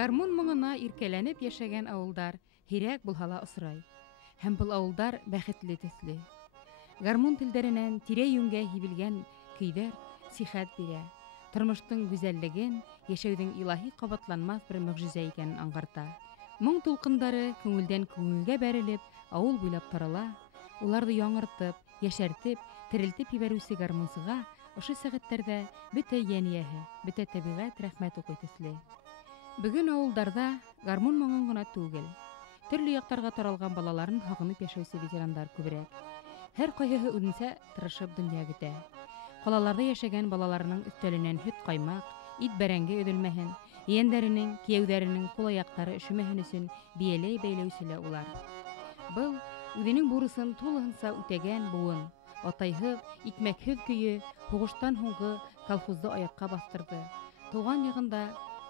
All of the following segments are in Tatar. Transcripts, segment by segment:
Гармун моңына иркәләнеп яшәгән авылдар һирәк булһа ла осрай. Һәм был авылдар бәхетле төсле. Гармун телдәренән тирә-юньгә һибелгән көйҙәр сихәт бирә. Тормоштың гүзәллеген, яшәүҙең илаһи ҡабатланмаҫ бер мөғжизә икәнен аңғарта. Моң тулҡындары күңелдән күңелгә бәрелеп, ауыл буйлап тарала. Уларҙы яңыртып, йәшәртеп, терелтеп ебәреүсе гармунсыға ошо сәғәттәрҙә бөтә йән-йәһе, бөтә тәбиғәт рәхмәт уҡый төҫлө. Бөгөн ауылдарҙа гармун моңон ғына түгел, төрлө яҡтарға таралған балаларын һағынып йәшәүсе ветерандар күберәк. Һәр ҡайһыһы үҙенсә тырышып донъя көтә. Ҡалаларҙа йәшәгән балаларының өҫтәленән һөт ҡаймаҡ, ит бәрәңге өҙөлмәһен, ейәндәренең, кейәүҙәренең ҡул-аяҡтары өшөмәһен өсөн бейәләй бәйләүсе лә улар. Был үҙенең бурысын тулыһынса үтәгән быуын, атайһыҙ, икмәкһеҙ көйө һуғыштан һуңғы колхозды аяҡҡа баҫтырҙы. Тыуған яғында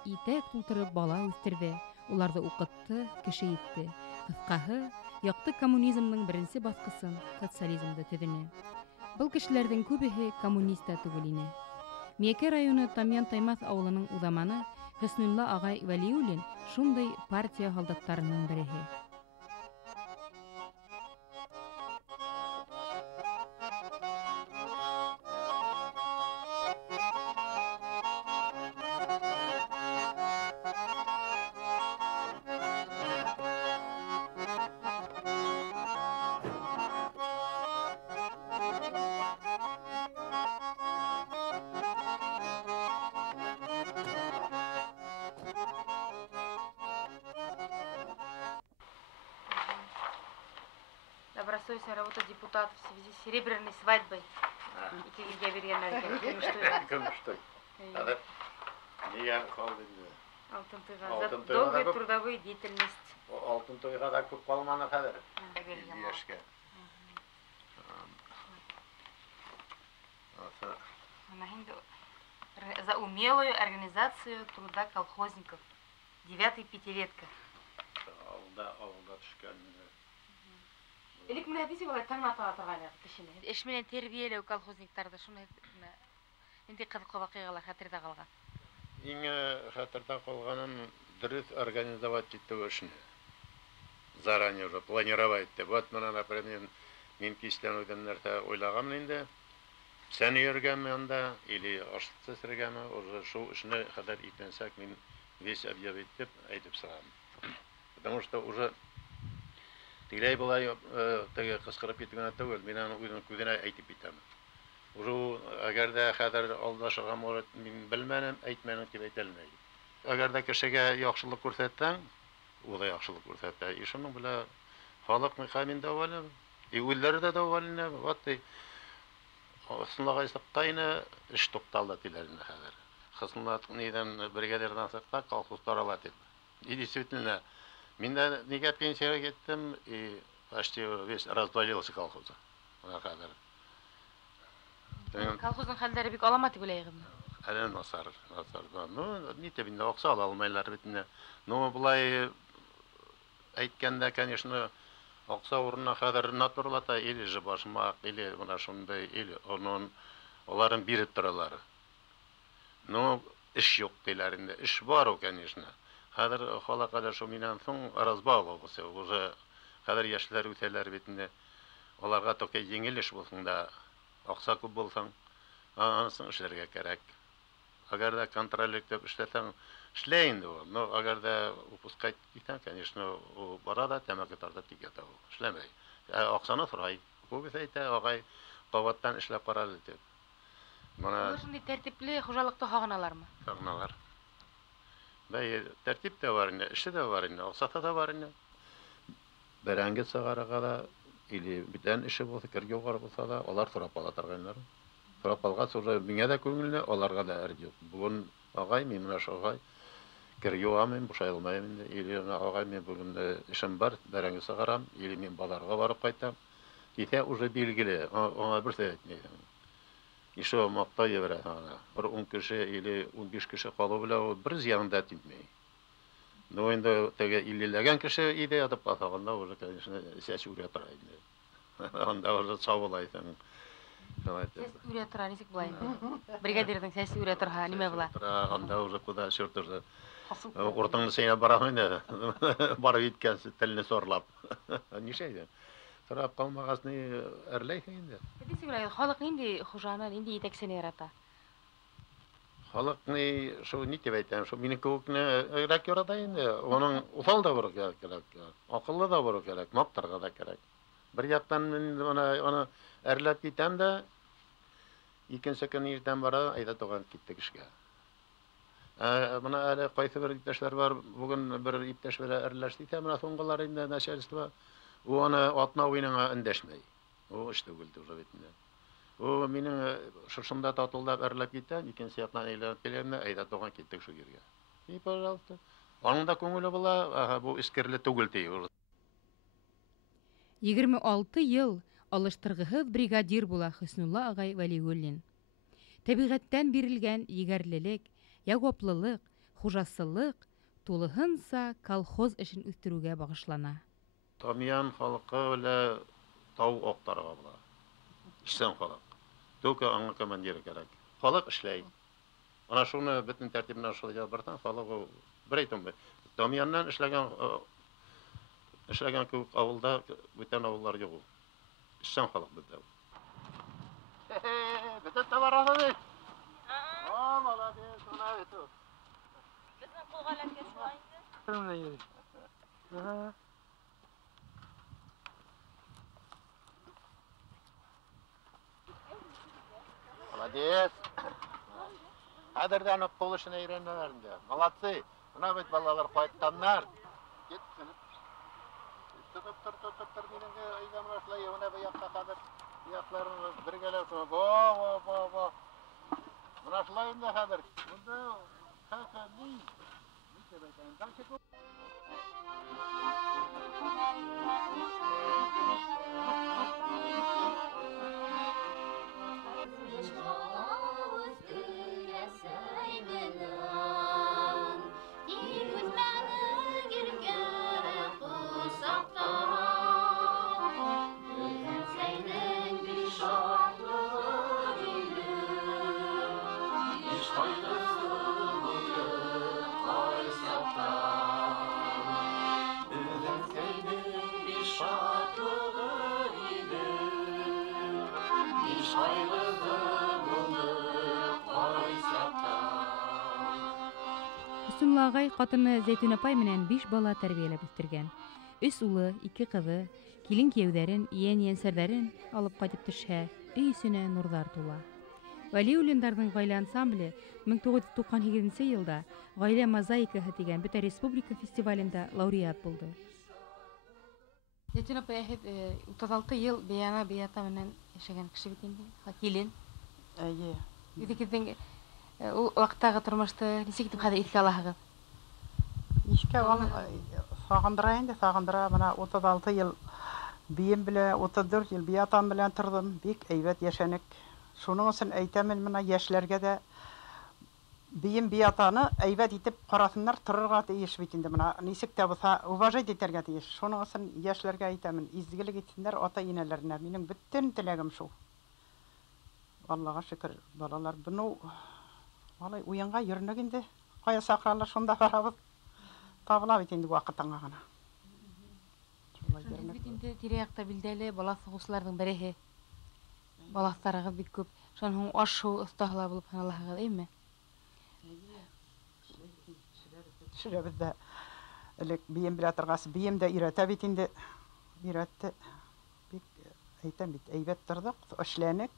итәк тултырып бала үҫтерҙе, уларҙы уҡытты, кеше итте. Ҡыҫҡаһы, яҡты коммунизмның беренсе баҫҡысын, социализмды төҙөнө. Был кешеләрҙең күбеһе коммунист та түгел ине. Миәкә районы Тамъян-Таймаҫ ауылының уҙаманы Хөснулла ағай Вәлиуллин шундай партия һалдаттарының береһе. Добросовестная работа депутатов в связи с серебряной свадьбой. Икегеге бергеннәр икән. Көмөштөй. Хәҙер нигә ҡалды инде? Алтын туйға. За долгую трудовую деятельность. Алтын туйға да күп ҡалманы хәҙер. Йәшкә. За умелую организацию труда колхозников. 9-й пятилетка. Ауылда төшкән. Элек менә бисә булай таң ата торган кешене. Эш менән тәрбияләү колхозниктарда шуны инде кызыклы вакыйгалар хәтердә калган. Иң хәтердә калганым дөрес организовать итү эшне. Заранее уже планировать итеп. Вот менә, например, мин кистән үҙем нәрсә уйлагам инде. Сән йөргәнме анда, или ашты сергәме, уже шул эшне хәҙер итәнсәк, мин весь объявить итеп әйтеп сыгам. Потому что уже тегеләй булай теге ҡысҡырып китмәне түгел, мин аны үҙенең күҙенә әйтеп китәм. Уже әгәр дә хәҙер алдашырға мөрәт мин белмәнем, әйтмәнем дип әйтелмәй. Әгәр дә кешегә яҡшылык күрсәтһәң, ул да яҡшылык күрсәтә. И шуның белән халык мин дәвалы, и үҙләре дә дәвалыны. Вот Хысынлаға сыҡҡайны, эш туҡталды тиләренә хәҙер. Хысынла нидән бригадирҙан сыҡта, колхоз тарала тип. И действительно, мин дә нигә пенсияға киттем, и почти весь развалился колхоз. Хәҙер. Колхоздың хәлдәре бик алама тип уйлайһығыҙмы? Әле насар. Ну, нитеп инде аҡса ала алмайлар бит инде. Ну, былай әйткәндә, конечно, аҡса урынына хәҙер натурлата, или же башмаҡ, или бына шундай, или оларын биреп торалар. Ну, эш юҡ тиләр инде. Эш бар ул, конечно. Хәҙер халыҡ әле шул минән соң разбау булсы. Уже хәҙер йәшләр үҫәләр бит инде. Оларға только еңел эш булһын да, аҡса күп булһын, анысын эшләргә кәрәк. Әгәр дә контроль итеп эшләсәң, эшлә инде ул. Но әгәр дә упускать итсәң, конечно, ул бара да тәмәке тартып тик ята ул. Эшләмәй. Аҡсаны сорай. Күбесе әйтә, ағай, ҡабаттан эшләп ҡаралы тип. Улар шундай тәртипле хужалыҡты һағыналармы? Һағыналар. Бәй, тәртип тә бар инде, эше дә бар инде, аҡсата да бар инде. Бәрәңге сығарырға да, или бүтән эше булса, кергеү булса да, алар сорап ала торғаннар. Сорап алғас, уже миңә дә күңелле, аларға да әрд юҡ. Бүген ағай, мин менә ағай, кергеү алмайым, бушай алмайым инде. Или ағай, мен бүген эшем бар, бәрәңге сығарам, или мин баҙарға барып ҡайтам. Китә уже билгеле, аңа берсә әйтмәйһең. Ише маҡта ебәрә, бер 10 кеше или 15 кеше ҡалыу белән бер зыянында типмәй. Но инде теге 50-ләгән кеше иде ятып ҡалғанда, уже, конечно, сәс үрә тора инде. Анда уже сабылайсың. Сәс үрә тора, нисек булай инде? Бригадирҙың сәсе үрә торһа, нимә була? Анда уже куда чертырды. Уртыңны сыйна барам инде. Барып иткәнсе телне сорлап. Нишәйдә? Сорап калмагасны әрләйһең инде. Әйтәсе белән халык инде хужаны инде итәксене ярата. Халыкны шул ни дип әйтәм, шул минең кебекне рәк ярата инде. Аның усал да булыр кирәк. Акыллы да булыр кирәк, мактарга да кирәк. Бер яктан мин аны әрләп китәм дә, икенче көн иртән бара, әйдә туган киттек эшкә. Моны әле кайсы бер иптәшләр бар, бүген бер иптәш белән әрләште икән, менә соңгылар инде начальство. У аны атна уйныңа эндәшмәй. У эш түгел уже бит инде. У минең шушында татылдап әрләп китәм, икенче яктан әйләнеп килгәндә, әйдә туган киттек шу җиргә. И, пожалуйста. Аның да күңеле була, бу искерле түгел ди. 26 ел алыштыргыһыз бригадир була Хөснулла агай Вәлиуллин. Табигатьтән бирелгән егәрлелек, ягоплылык, хужасылык тулыһынса колхоз эшен үстерүгә багышлана. Тамиян халкы белән тау актарга була. Эшсән халык. Только аңа командир кирәк. Халык эшләй. Ана шуны бөтен тәртибенә шул ябыртан халык бер әйтәм бит. Тамияннан эшләгән күп авылда бүтән авыллар юк. Эшсән халык бездә. Бөтен товарны. Молодец, она это. Безнең кулга ләкәс инде. Молодец. Хәзердән үк кул эшен өйрәнәләр инде. Молодцы. Менә бит балалар кайтканнар. Китсен. Тотып минең өйгә башлай, менә бу якта хәзер якларын бергәләп, во. Менә шулай инде хәзер. Монда хәзер ни дип әйтәм. Дальше Хөснулла агай катыны Зәйтүн апай менән 5 бала тәрбияләп үстергән. 3 улы, 2 кызы, килен кияүләрен, ян-янсәрләрен алып кайтып төшә, өй исенә нурлар тула. Вәлиуллиннарның гаилә ансамбле 1998 елда гаилә мозаикаһы дигән бөтен республика фестивалендә лауреат булды. Зәйтүн апа 36 ел бията менән яшәгән кеше бит инде. Килен. Әйе. Үзегезнең ул вакыттагы тормышты ничек итеп хәзер искә алаһыгыз? Нишкә сагындыра, менә 36 ел бием белән, 34 ел биятам белән тордым, бик әйбәт яшәнек. Шуның өчен әйтәмен, менә яшьләргә дә бием биятаны әйбәт итеп карасыннар, торырга тиеш бит инде. Менә ничек тә булса уважать итәргә тиеш. Шуның өчен яшьләргә әйтәмен, изгелек итсеннәр ата-инәләренә. Минем бөтен теләгем шул. Аллага шөкер, балалар буны алай уенга йөрнек инде. Кая сакралар, шунда барабыз. Табыла бит инде вакытыңа гына. Бит инде тирә-якта билдәле бала сугышларның береһе. Баластарыгыз бик күп. Шуның ашу остаһлар булып ханалаһыгыз, әйме? Шүрәбездә элек бием белә торгасы, бием дә өйрәтә бит инде. Өйрәтте. Бик әйтәм бит, әйбәт тордык, эшләнек.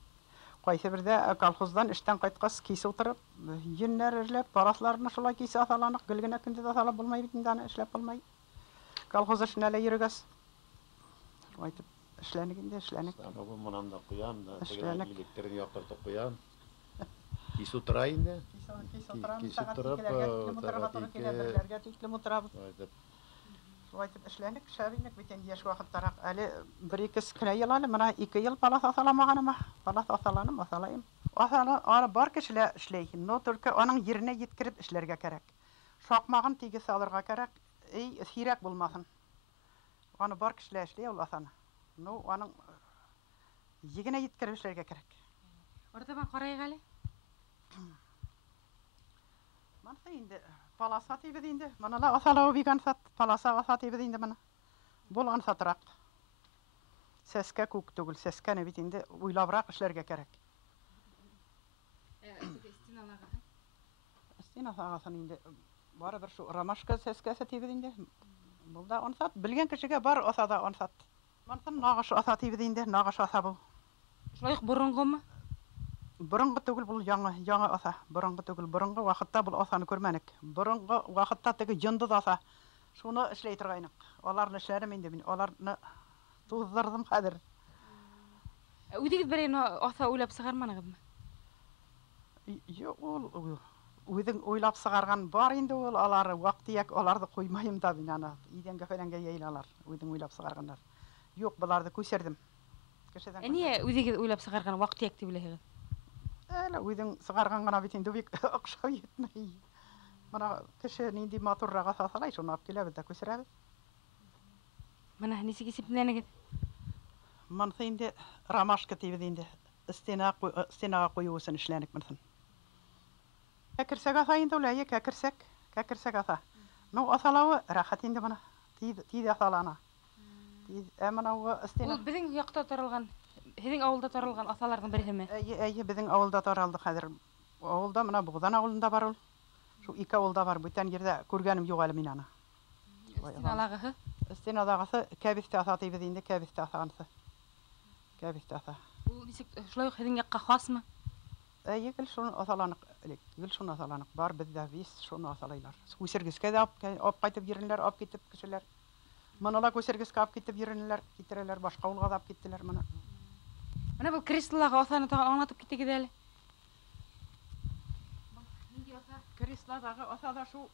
Кайсы бердә колхоздан эштән кайткас кисе утырып, йөннәр эзләп, парасларны шулай кисе аталанык, гөлгенә көндә дә аталап булмай бит инде, аны эшләп булмай. Колхоз эшенә лә йөрегәс. Айтып эшләнек инде, эшләнек. Бу монан да куям да, Эшләнек. электрин яктыртып куям. Кисе утыра инде. Кисе утырып, Шулайтып эшләнек, шәбинек бит инде яшь вакыттарак. Әле 1-2 кенә ел әле, менә 2 ел палас асаламаганыма. Палас асаланым, асалайым. Аны бар кешеләр эшләй, но только аның йиренә yetkirib эшләргә кирәк. Шакмагын тигез алырга кирәк, сирәк булмасын. Аны бар кешеләр эшләй ул асаны. Ну, аның йигенә yetkirib эшләргә кирәк. Артабан карайга әле. Монсы инде Palasa tibid indi. Mana la asalaw bigan sat. Palasa asa tibid indi mana. Bol ansatrak. Seske kuk tugul. Seske ne bit indi. Uylabrak işlerge kerek. Stina sağasan indi. Bara bir şu Ramaşka seskesi tibid indi. Bulda ansat. Bilgen kişige bar asada ansat. Mantan nağış asa tibid indi. Nağış asa bu. Şolay burungu mu? Burungu tugul bul yanı asa. Burungu tugul. Burungu vakitta bul asanı görmenik. Burungu vakitta tegi jındız asa. Şunu işleytir gaynak. Olarını işlerim indi bin. Olarını tuzdırdım kadir. Udigit bereyin asa uylap sıgarmanıgız mı? Yok ol. Uydun uylap sıgargan bar indi ol. Alar vaktiyak olardı koymayım da bin ana. İdenge felenge yaylalar. Uydun uylap sıgarganlar. Yok bulardı köserdim. Niye udigit uylap sıgargan vakti yakti bileğiz? Öyle uydun sıgargan gana bitin dubik akşam yetmeyi. Mana kişi nindi motorraga sasalay şunu ap kile bide köserebe. Mana nisi kisiplerine git. Mansa indi Ramaşka tibid indi. İstinaga koyuyorsun işlenik mansan. Kekirsek asa indi olaya kekirsek asa. No asalağı rahat indi bana. Tid asalana. Tid emana o istina. Ул bizin yakta tarılgan, sizin avulda tarılgan asalardan biri mi? Bizim avulda taraldı hadir. Avulda mana buğdan avulunda var ol. Şu iki avulda var. Bütün yerde görgenim yok alim inana. İstinalağı. İstinalağısı kebiste asa tibid indi kebiste asansı. Kebiste asa. Ул нисек шулай ук sizin yakka has mı? Gel şunu asalanık. Gel şunu asalanık. Bar bizde biz şunu asalaylar. Kösergiske de ap kaytıp yerinler, ap gitip kişiler. Manala kösergiske ap gitip yerinler, gitireler. Başka ulga da ap gittiler mana. Mana bu kristalağı asanı ta anlatıp gitti gideli. Kristladagı asada şu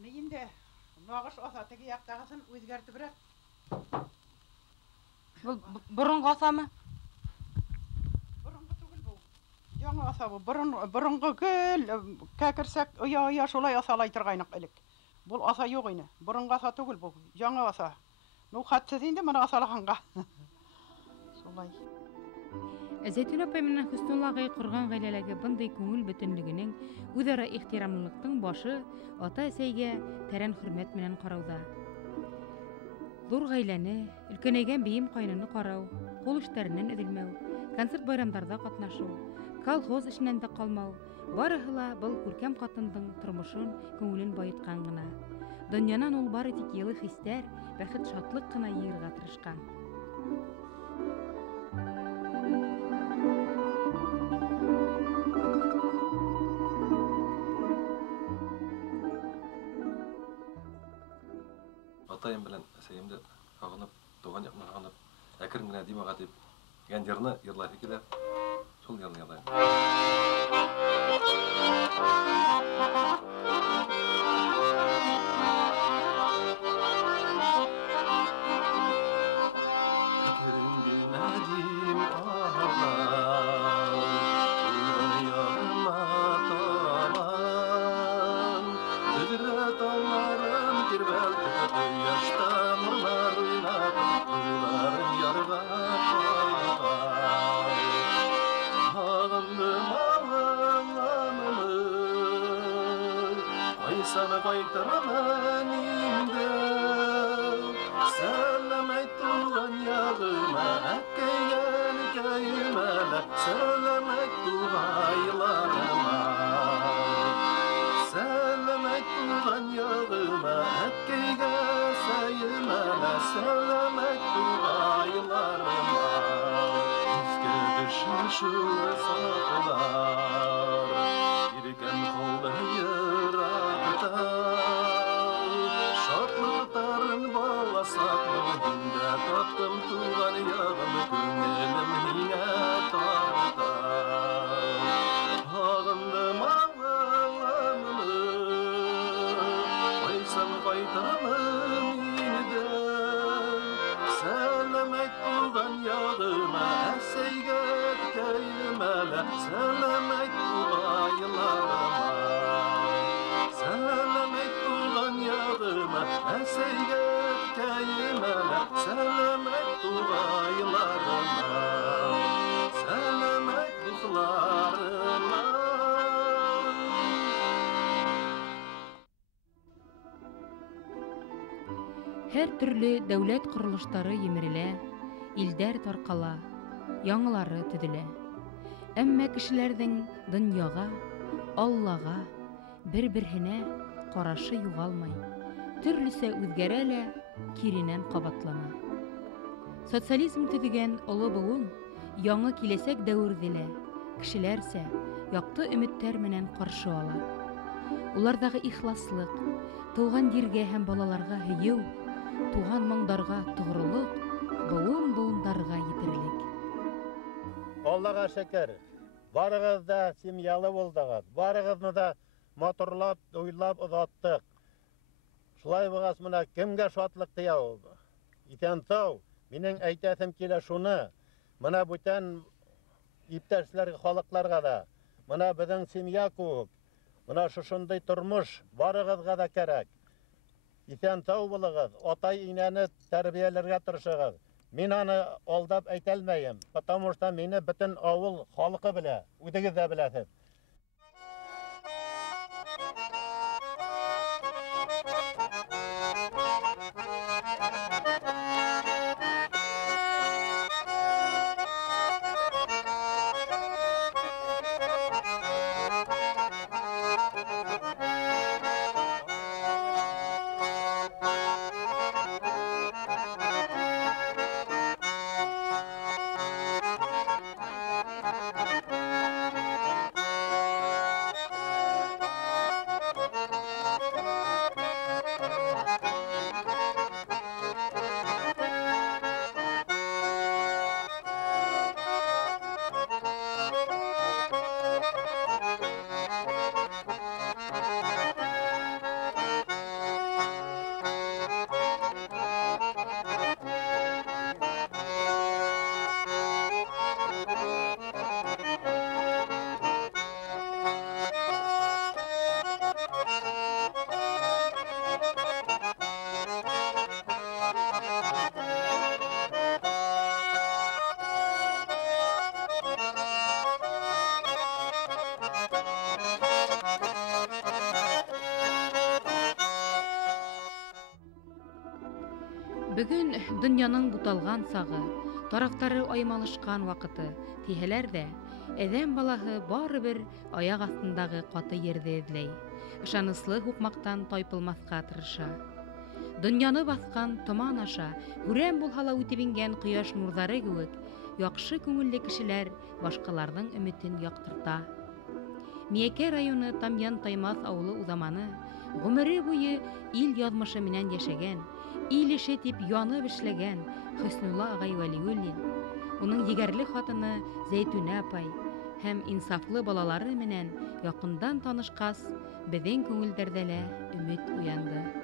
neyinde? Nağış asa teki yaktağısın özgerti bırak. Ул burungu asa mı? Burungu tugul bu. Yanı asa bu. Burungu gel. Kekirsek ya şolay asalaytır gaynak elik. Bul asa yok yine. Burungu asa tugul bu. Yanı asa. Nu hatsız indi mana asalağanga. Şolay. Zeytun apay менен Hüsnulлагы курган гаиләләге бындай күңел бөтенлегенең, үзара ихтирамлылыктың башы ата-әсәйгә тәрән хөрмәт менән карауда. Зур гаиләне, өлкәнәйгән бейем кайнаны карау, кул эшләреннән эзелмәү, концерт байрамдарда катнашу, колхоз эшеннән дә калмау, барыһы ла был күркәм катындың тормышын, күңелен байыткан гына. Дөньянан ул бары тик йылы хистәр, бәхет, шатлык кына йыйырга тырышкан. Атайым белән әсәйемде агынып, туган якны агынып, әкрен генә Димага дип дигән җырны йырлап килә. Шул җырны ялайм. Sana kaytaramam indi Selamet tuğan yağıma Ekkeyen köyüme Selamet tuğaylarıma Selamet tuğan yağıma Ekkeyen sayıma Selamet tuğaylarıma Üske düşmüşür saklar Yirken kolda Şartlıkların balasaklarında Tattım tuğan yağımı Gönlüm yine tartar Ağındım ağlamını Koysam kaytamam yeniden Selamet tuğan yağıma Eseyget köyüme Selamet tuğaylarıma Selamet tuğan yağıma Eseyget köyüme Selamet tuğaylarıma Selamet duhlarıma Һәр төрле дәүләт корылыштары емерелә, илдәр таркала, яңалары төҙөлә. Әммә кешеләрҙең донъяға, Аллаға, бер-берһенә ҡарашы юғалмай, төрлөсә үҙгәрә лә, киренән ҡабатлана. Социализм төҙөгән оло быуын яңы киләсәк дәүерҙе лә кешеләрсә яҡты өмөттәр менән ҡаршы ала. Уларҙағы ихласлыҡ, тыуған ергә һәм балаларға һөйөү, туған моңдарға тоғролоҡ, быуын-быуындарға етерлек. Аллаға шөкөр, барығыҙ да семьялы булдығыҙ, барығыҙны да матурлап, уйлап оҙаттыҡ. Шулай булғас, мына кемгә шатлыҡ тия ул? Иҫән-сау, минең әйтәсем килә шуны, мына бүтән иптәшләргә, халыҡларға да, мына беҙҙең семья кеүек, мына шушындай тормош барығыҙға да кәрәк. Иҫән-сау булығыҙ, атай-инәне тәрбиәләргә тырышығыҙ. Мин аны алдап әйтәлмәйем, потому что мине бөтөн ауыл халҡы белә, үҙегеҙ ҙә беләһеҙ. Бөгөн донъяның буталған сағы, тарафтары аймалышҡан ваҡыты тиһәләр дә, әҙәм балаһы барыбер аяҡ аҫтындағы ҡаты ерҙе эҙләй, ышаныслы һуҡмаҡтан тайпылмаҫҡа тырыша. Донъяны баҫҡан томан аша, һүрән булһа ла үтеп ингән ҡояш нурҙары кеүек, яҡшы күңелле кешеләр башҡаларҙың өмөтөн яҡтырта. Миәкә районы Тамъян Таймаҫ ауылы уҙаманы, ғүмере буйы ил яҙмышы менән йәшәгән, ил ише тип янып эшләгән Хөснулла ағай Вәлиуллин, уның егәрле хатыны Зәйтүнә апай һәм инсафлы балалары менән яҡындан танышҡас, беҙҙең күңелдәрҙә лә өмөт уянды.